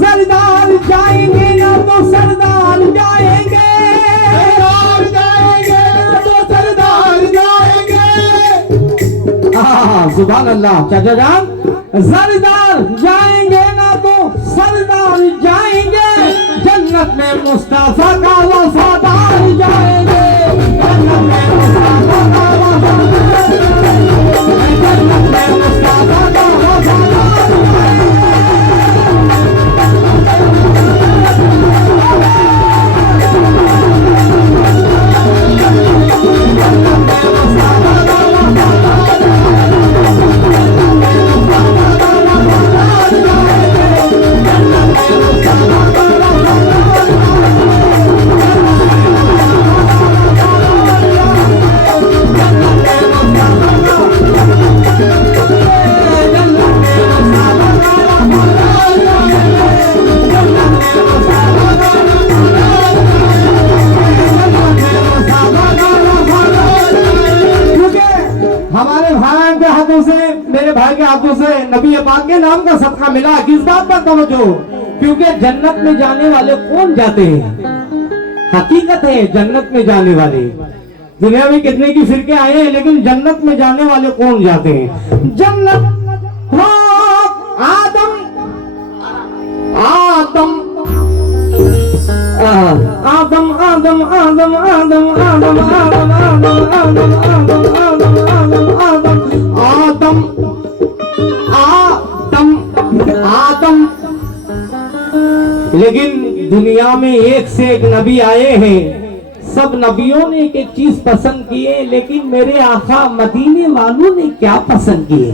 सरदार जाएंगे ना तो सरदार जाएंगे, सरदार जाएंगे ना तो सरदार जाएंगे, सुभान अल्लाह। चाचा जान, सरदार जाएंगे ना तो सरदार जाएंगे, जन्नत में मुस्तफा का वफादार जाएंगे, जन्नत में मुस्तफा का वफादार जाएंगे, जन्नत में मुस्तफा का वफादार जाएंगे। मेरे भाई के हाथों से नबी पाक के नाम का सदका मिला, किस बात पर तवज्जो, क्योंकि जन्नत में जाने वाले कौन जाते हैं, हकीकत है जन्नत में जाने वाले, दुनिया में कितने की फिरके आए हैं, लेकिन जन्नत में जाने वाले कौन जाते हैं, जन्नत हो आदम आदम आदम आदम आदम आदम आदम आदम आदम आदम आदम आदम आदम आदम आदम। लेकिन दुनिया में एक से एक नबी आए हैं, सब नबियों ने एक एक चीज पसंद की है, लेकिन मेरे आका मदीने वालों ने क्या पसंद किए,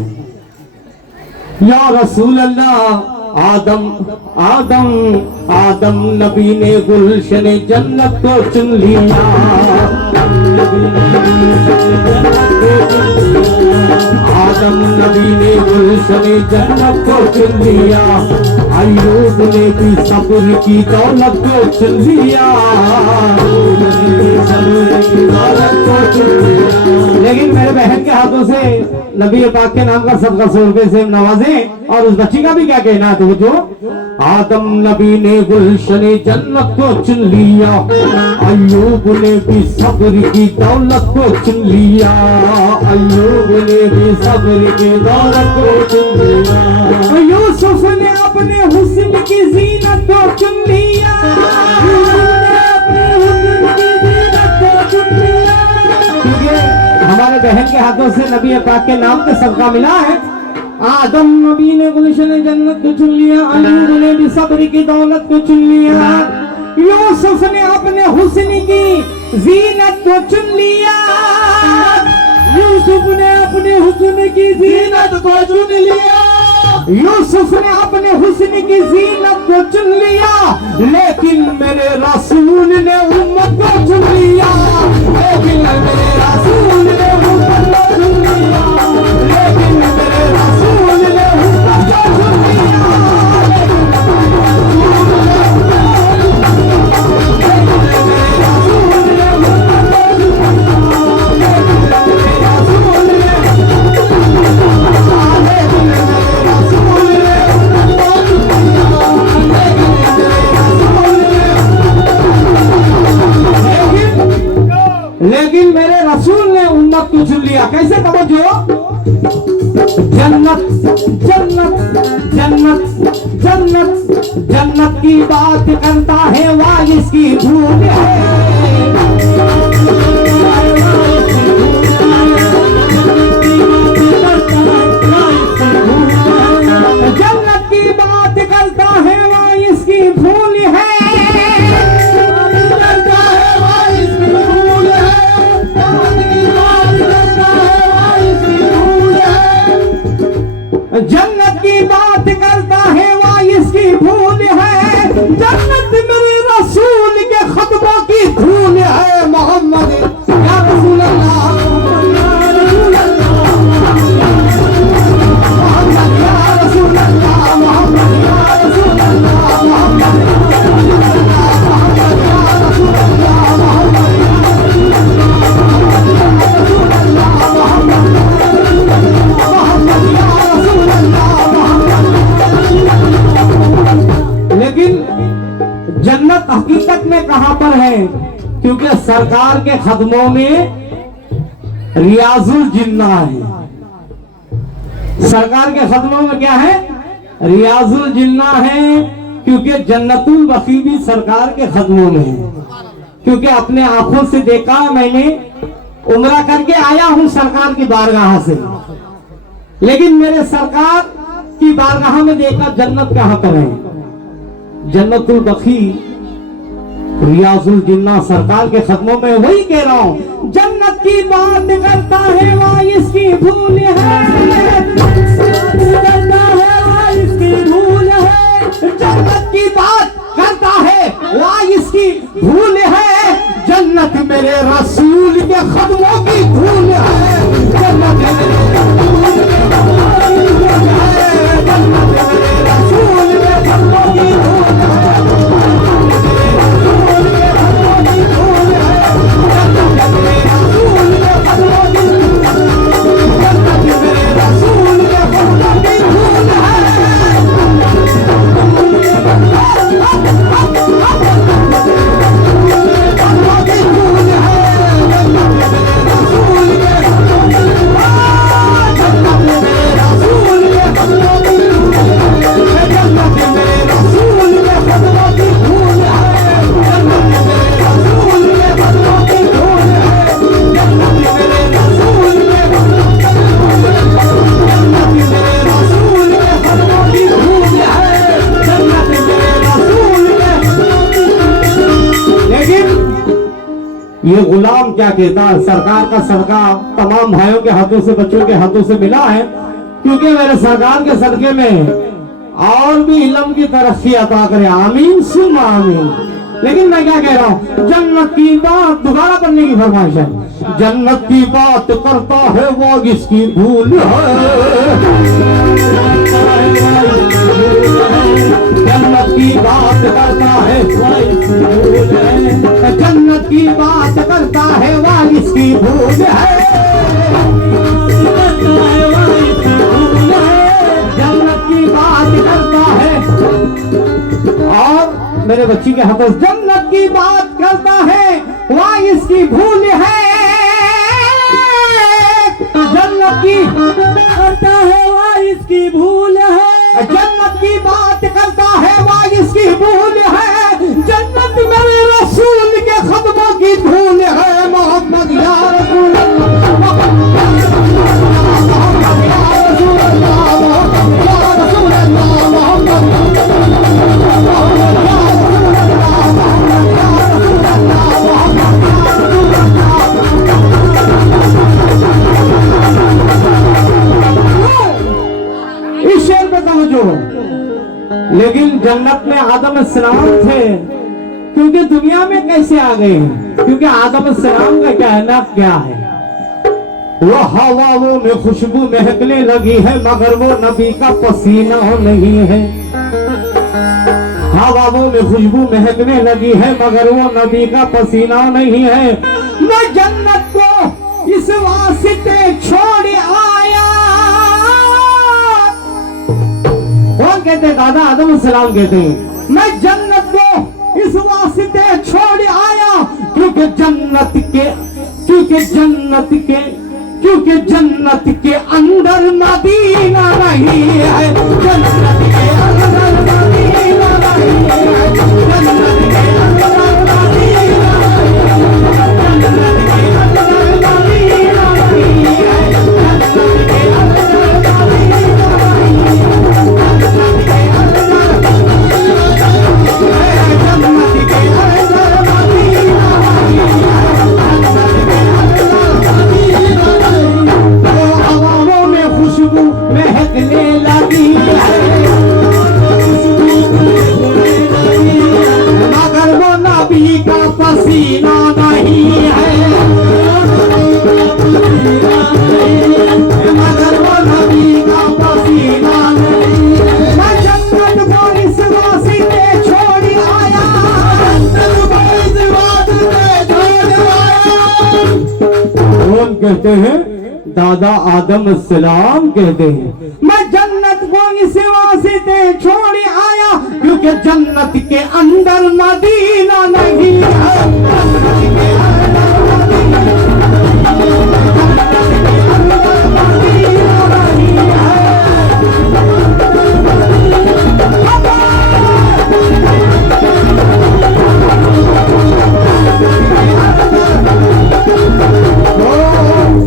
या रसूल अल्लाह आदम आदम आदम नबी ने गुलशन जन्नत को चुन लिया, आदम नबी ने गुलशन जन्नत को चुन लिया, अय्यूब ने भी सब्र की दौलत को चुन लिया, लेकिन मेरे बहन के हाथों से नबी पाक के नाम का सदका 100 रुपए से नवाजे, और उस बच्ची का भी क्या कहना है, तो जो आदम नबी ने गुलशने जन्नत को चुन लिया, अय्यूब ने भी सब्र की दौलत को चुन लिया, अय्यूब ने भी सब्र की दौलत को चुन लिया। यूसुफ ने अपने हुस्न की जीनत को चुन लिया, क्योंकि हमारे बहन के हाथों से नबी पाक के नाम पे सबका मिला है। आदम नबी ने गुलशन जन्नत को चुन लिया, अय्यूब ने भी सब्र की दौलत को चुन लिया, यूसुफ ने अपने हुस्न की जीनत को चुन लिया, यूसुफ ने अपने हुस्न की जीनत को चुन लिया, यूसुफ ने अपने हुस्न की जीनत को चुन लिया, लेकिन मेरे रसूल ने उम्मत को चुन लिया, लेकिन मेरे रसूल ने उम्मत को चुन लिया, लेकिन मेरे रसूल ने उम्मत को चुन लिया, लेकिन मेरे रसूल ने उम्मत को चुन लिया। कैसे समझो? जन्नत जन्नत जन्नत जन्नत जन्नत की बात करता है वारिस की भूल है, जन्नत की बात करता है वारिस की भूल है, जन्नत की बात करता है वारिस की भूल है, जन्नत मेरे रसूल के खतबों की धूल है। मोहम्मद या रसूल अल्लाह, मोहम्मद या रसूल अल्लाह, मोहम्मद या रसूल अल्लाह, मोहम्मद या रसूल अल्लाह, मोहम्मद या रसूल अल्लाह, मोहम्मद या रसूल अल्लाह, मोहम्मद या रसूल अल्लाह। लेकिन जन्नत हकीकत में कहां पर है? क्योंकि सरकार के खदमों में रियाजुल जिन्ना है। सरकार के खदमों में क्या है? रियाजुल जिन्ना है, क्योंकि जन्नतुल बकी भी सरकार के खदमों में है। क्योंकि अपने आंखों से देखा, मैंने उम्रा करके आया हूं सरकार की बारगाह से, लेकिन मेरे सरकार की बारगाह में देखा जन्नत कहां पर है? जन्नतुल बकी रियाजुल जिन्ना सरकार के खदमों में। वही कह रहा हूं, जन्नत की बात करता है वारिस की भूल है, करता है वारिस की भूल है, जन्नत की बात करता है वारिस की भूल है, जन्नत मेरे रसूल के खदमों की धूल है, जन्नत मेरे रसूल के खदमों की धूल है, जन्नत मेरे रसूल के खदमों की धूल है, ये गुलाम क्या कहता है? सरकार का सदका तमाम भाइयों के हाथों से, बच्चों के हाथों से मिला है, क्योंकि मेरे सरकार के सदके में और भी इल्म की तरक्की अता करे। आमीन सुन आमीन। लेकिन मैं क्या कह रहा हूँ, जन्नत की बात दोबारा करने की फरमाइश है। जन्नत की बात करता है वो इसकी भूल है, जन्नत की बात करता है जन्नत की बात करता है वारिस की भूल है, जन्नत की बात करता है मेरे बच्ची के हाथ जन्नत की बात करता है वहाँ इसकी भूल है, जन्नत की करता है वहाँ इसकी भूल है, जन्नत की बात करता है वहाँ इसकी भूल है, जन्नत मेरे रसूल के खत्मों की धूल है। मोहम्मद या रसूल अल्लाह, मोहम्मद या रसूल अल्लाह, मोहम्मद या रसूल अल्लाह, मोहम्मद इस शेर पे समझो। लेकिन जन्नत में आदम सलाम थे, क्योंकि दुनिया में कैसे आ गए हैं? क्योंकि आदम सलाम का कहना क्या है, वो हवाओं में खुशबू महकने लगी है मगर वो नबी का पसीना नहीं है। हवाओं में खुशबू महकने लगी है मगर वो नबी का पसीना नहीं है। मैं जन्नत को इस वास्ते छोड़ आया। कौन कहते हैं? दादा आदम सलाम कहते हैं मैं जन्नत को इस वास्ते छोड़ आया क्योंकि जन्नत के अंदर मदीना नहीं है, जन्नत के अंदर मदीना नहीं है, जन्नत के अंदर मदीना नहीं है, जन्नत के अंदर मदीना नहीं है, जन्नत के अंदर मदीना नहीं है, जन्नत के अंदर जन्नत के अंदर मदीना नहीं है, हवाओं में खुशबू महकने लगी है मगर वो नबी का पसीना नहीं है, मगर वो नबी का पसीना नहीं है। मैं जन्नत को इस वास्ते छोड़ आया, कौन कहते हैं? दादा आदम सलाम कहते हैं मैं जन्नत को इस वास्ते छोड़ आया क्योंकि जन्नत के अंदर मदीना नहीं है, जन्नत के अंदर मदीना नहीं है।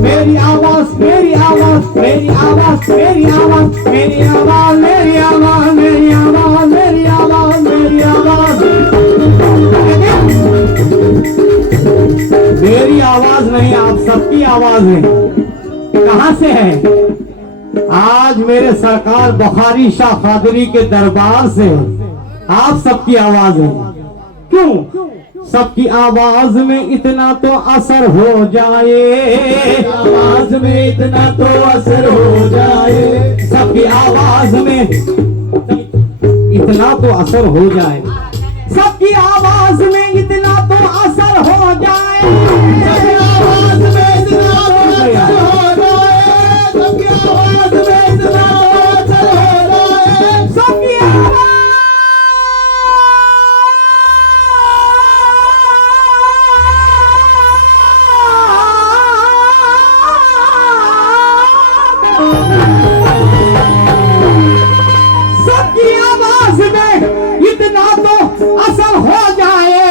मेरी आवाज मेरी आवाज मेरी आवाज मेरी आवाज मेरी आवाज मेरी आवाज मेरी आवाज मेरी आवाज मेरी आवाज मेरी आवाज नहीं, आप सबकी आवाज है। कहां से है? आज मेरे सरकार बुखारी शाह कादरी के दरबार से आप सबकी आवाज है। क्यों? सबकी आवाज में इतना तो असर हो जाए, आवाज में इतना तो असर हो जाए, सबकी आवाज में इतना तो असर हो जाए, सबकी आवाज में इतना तो असर हो जाए, सबकी आवाज में इतना तो असर हो जाए, सबकी आवाज में इतना तो असर हो जाए,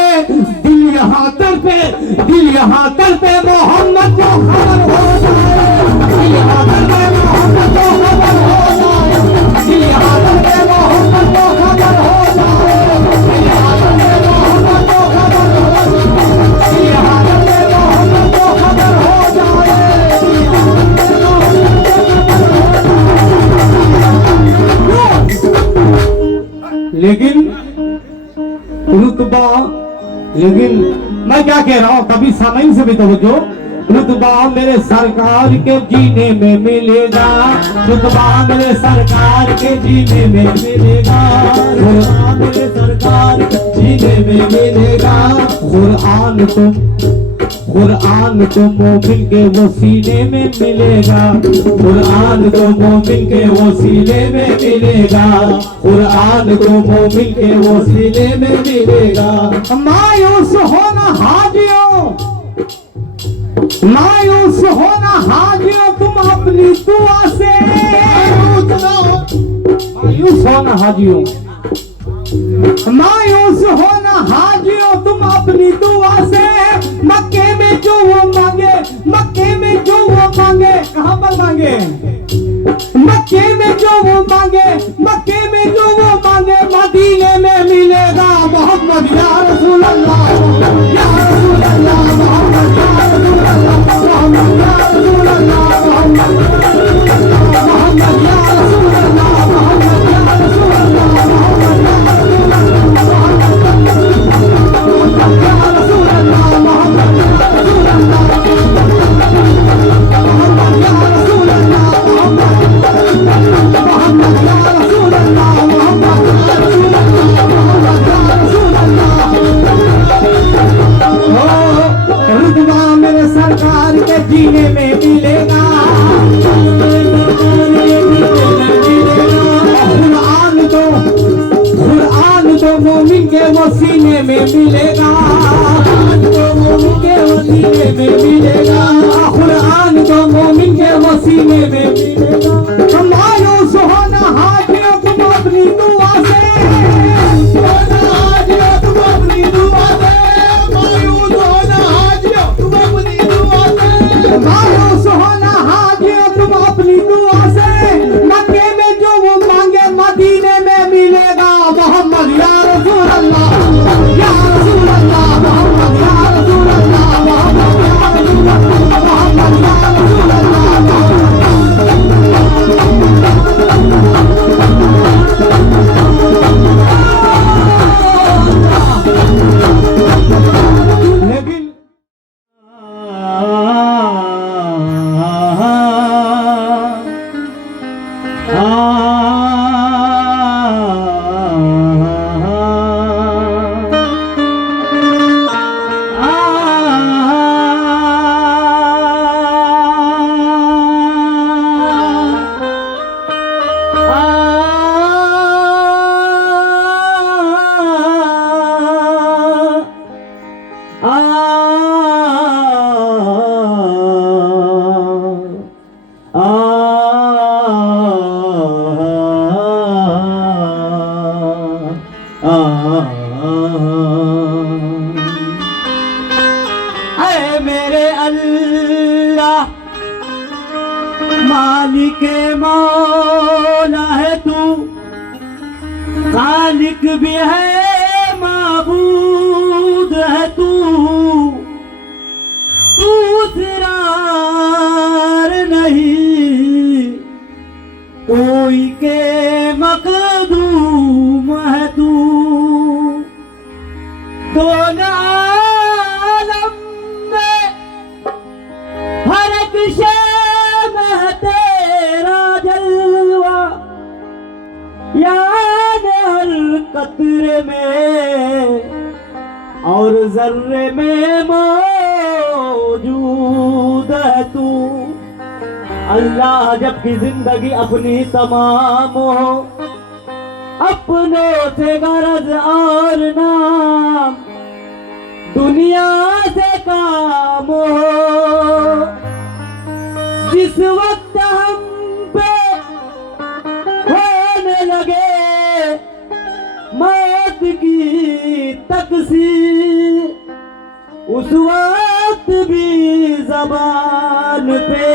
सबकी आवाज दिल यहाँ कर पे मोहम्मद को खबर हो जाए, दिल यहाँ कर पे मोहम्मद को खबर हो जाए, दिल यहाँ कर पे मोहम्मद को खबर हो जाए, दिल यहाँ कर पे मोहम्मद को खबर हो जाए, दिल यहाँ कर पे मोहम्मद को खबर हो जाए। लेकिन रुतबा, लेकिन मैं क्या कह रहा हूं कभी सामने से भी तवज्जो, रुतबा मेरे सरकार के जीने में मिलेगा, रुतबा मेरे सरकार के जीने में मिलेगा, रुतबा मेरे सरकार के जीने में मिलेगा। कुरान कुरान तो मोमिन के वो सीने में मिलेगा, कुरान तो मोमिन के वो सीने में मिलेगा, कुरान तो मोमिन के वो सीने में मिलेगा। मायूस होना हाजियों, मायूस होना हाजियों, तुम अपनी दुआ से मायूस होना हाजियों, मायूस होना हाजियों, तुम अपनी दुआ से। मक्के में जो वो मांगे, मक्के में जो वो मांगे, कहां पर मांगे? मक्के में जो वो मांगे, मक्के में जो वो मांगे, मदीने में मिलेगा। मोहम्मद या रसूल अल्लाह, या रसूल अल्लाह, मोहम्मद या रसूल अल्लाह, मोहम्मद या रसूल अल्लाह, मोहम्मद या रसूल अल्लाह, मोहम्मद या रसूल अल्लाह, मोहम्मद या रसूल अल्लाह, मोहम्मद या रसूल अल्लाह, मोहम्मद या रसूल अल्लाह, मोहम्मद या रसूल अल्लाह, मोहम्मद या रसूल अल्लाह, मोहम्मद या रसूल अल्लाह, मोहम्मद या रसूल अल्लाह, मोहम्मद या रसूल अल्लाह। ओ रुतबा मेरे सरकार के जीने में मिलेगा, कुरान तो मोमिन के वो सीने में मिलेगा, तो मोमिन के वो सीने में मिलेगा, कुरान तो मोमिन के वो सीने में मिलेगा। मायूस होना हाजियों, तुम अपनी दुआ से, होना हाजियों, तुम अपनी दुआ से, मायूस होना हाजियों, तुम अपनी दुआ से, मायूस होना हाजियों, तुम अपनी दुआ से। मक्के में जो वो मांगे, मदीने में मिलेगा। मोहम्मद या रसूल अल्लाह, या रसूल अल्लाह, मोहम्मद या रसूल अल्लाह, मोहम्मद या रसूल अल्लाह, मोहम्मद या रसूल अल्लाह। लेकिन ऐ मेरे अल्लाह, मालिक मौला है तू, खालिक भी है, माबूद है तू, दूसरा नहीं कोई के मकदूम है तू। दोनों आलम में हर एक शय में तेरा जलवा, याद हर कतरे में और जर्रे में मौजूद है तू। अल्लाह जबकि जिंदगी अपनी तमाम हो, अपनों से गरज और नाम, दुनिया से काम हो। जिस वक्त हम पे होने लगे मौत की तकसीर, उस वक्त भी ज़बान पे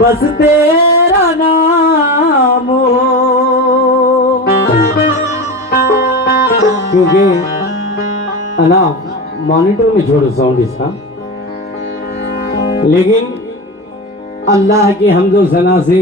बस तेरा नाम हो। क्योंकि अना मॉनिटर में छोड़ो साउंड इसका, लेकिन अल्लाह की हम्दो सना से